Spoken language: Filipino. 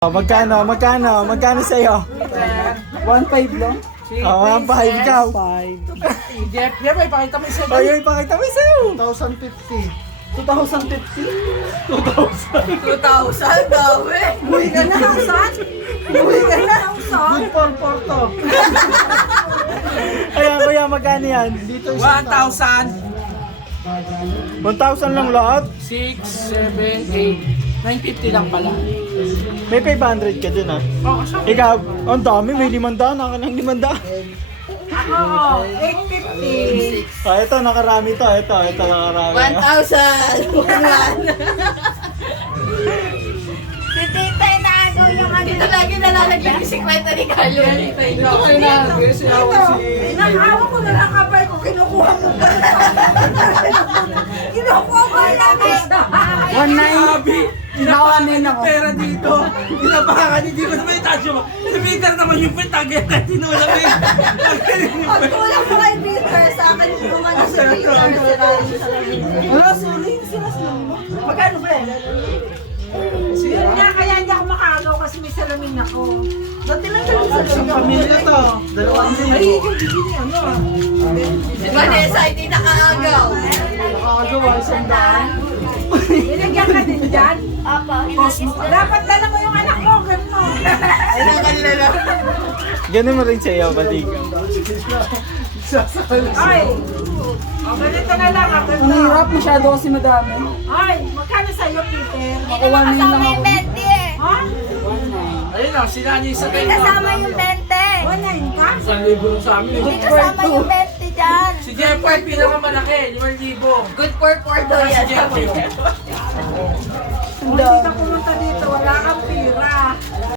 Magkano sa'yo? 1.5 lang. 1.5 ikaw. 5. Jeff, ipakita mo isa. Ay, pakita mo sa'yo. 1,050. 2,050? 2,000, dami. Uy ka na. 1,000? Uy ka na. Good for Porto. Ayan, kuya, magkano yan? Dito 1,000, 1,000 lang lahat? 6, 7, 8. 950 lang pala. May 500 ka dun, ah. Oo, so, Ikaw, ang dami, may 500, naka ng 500. Oo, 850. Ito, nakarami to. Ito, nakarami. 1,000. Si Tita inaagaw yung ano. Dito lagi nalalagyan yung 50 ni Carlo. ito kayo na. Nakahawa ko na lang kapal ko. Kinukuha mo ba? Kinukuha ko lang. 1,900. Nakawanin ako. Pera dito. Pinapakan, hindi ko naman itaas yung... Si Peter naman yung pitagyan na tinulamig. Pag kulang mo kay Peter, sa akin gumano si Peter. Sirayin sa lamin. Wala, sorry. Sila mo. Magkano ba yan? Yun nga, kaya hindi ako makagaw kasi may salamin ako. Dati lang kayo sa isang pamilya to. Dalawang Ay, yung bibili ano ah. Si Vanessa, hindi nakaagaw. nakakagawa isang daan. Binigyan ka din dyan? Apa, dapat dala mo yung anak mo, gano'n. Ay, nakalala lang. Ganun mo rin sa'yo, pati ikaw. Ay, ganito na lang, Ang hirap masyado kasi madami. Ay, magkano sa'yo, Peter? Ako 1,900 lang ako. Ha? Ayun lang, sila niya isa kayo. Kasama yung 20. 1,900 ka? 1,000 sa amin. Hindi kasama yung 20 dyan. Si Jeffrey, pinakamalaki, 5,000. Good for 4 daw yan. Si Jeffrey. Kung hindi ka pumunta dito, wala kang pira.